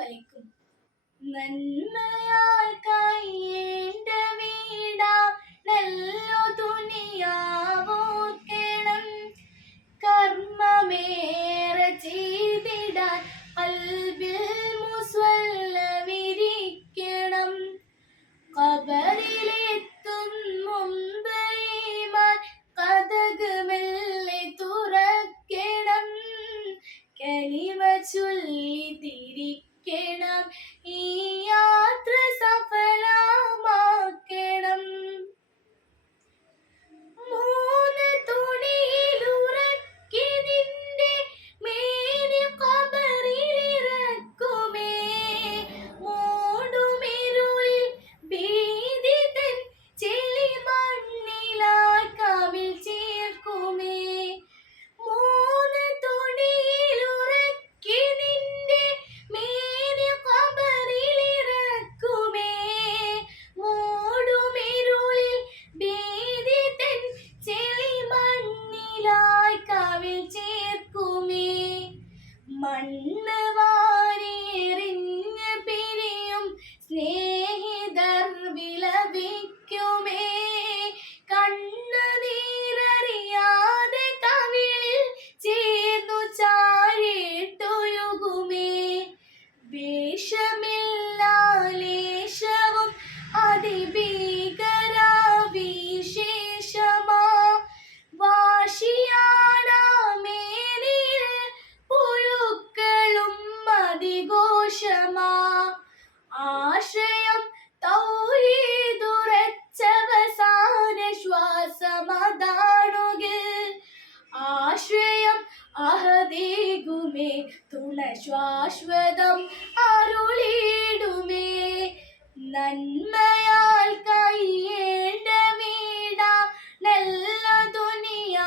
അലൈക്കും. നന്മയാൽ കയ്യേണ്ട വീടാ നെല്ലു ദുനിയാവോർക്കണം. കർമ്മമേറെ ചെയ്തിടാൻ ഖൽബിൽ മുസ്വല്ല വിരിക്കണം. ഖബറിലെത്തും മുമ്പ് ഈമാൻ കതക് മെല്ലെ തുറക്കണം. കലിമ ചൊല്ലി തിരിക്കണം. ഈ യാത്ര സഫലമാക്കണം. മൂന്ന് തുണിയിലുറക്കി നിന്റെ മേനി ഖബറിലിറക്കുമേ. മൂടുമിരുളിൽ ഭീതി തൻ ചെളി മണ്ണിലായി കവിൾ ചേർക്കുമേ. മൂന്ന് തുണിയിലുറക്കി നിന്റെ മേനി ഖബറിലിറക്കുമേ. മൂടുമിരുളിൽ ഭീതി തൻ ചെളി മണ്ണിലായി കവിൾ ചേർക്കുമേ. മണ്ണ് വാരിയെറിഞ്ഞ് പിരിയും സ്നേഹിതർ വിലപിക്കുമേ. കണ്ണുനീരറിയാതെ കവിളിൽ ചേർന്നു ചാരിട്ടൊഴുകുമേ. വേഷമില്ലാ ലേശവും അതിഭീകര വിശേഷമാ. വാശിയാണാമേനിൽ പുഴുക്കളും അതിഘോഷമാ. ആശ്രയം തൗഹീദുറച്ചവസാന ശ്വാസമതാണുകിൽ. ആശ്രയം അഹദേകുമേ തുണ ശാശ്വതം അരുളിടുമേ. നന്മയാൽ കയ്യേണ്ട വീടാ നല്ല ദുനിയാവോർക്കണം.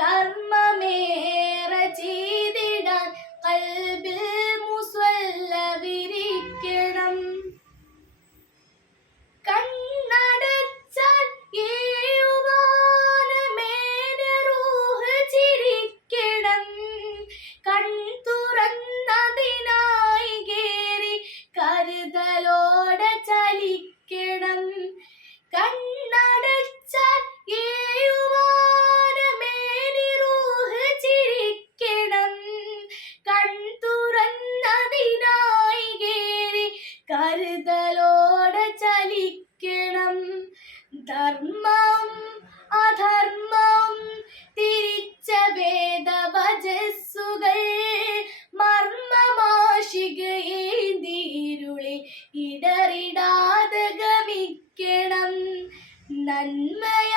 കർമ്മമേറെ ചെയ്തിടാൻ ഖൽബിൽ മുസ്വല്ല വിരിക്കണം. കണ്ണടച്ചാൽ ഏഴുവാനമേനെ റൂഹ് ചിരിക്കണം. കൺ തുറന്നതിനായി കേറി കരുതലോടെ ചലിക്കണം. കണ്ണടച്ചാൽ ഏഴുവാനമേനെ റൂഹ് ചിരിക്കണം. കൺ തുറന്നതിനായി കേറി കരുതലോടെ ചലിക്കണം. ധർമ്മം അധർമ്മം തിരിച്ച വേദവചസ്സുകൾ മർമ്മമാശികയേന്തിരുളിൽ ഇടറിടാതെ ഗമിക്കണം. നന്മയ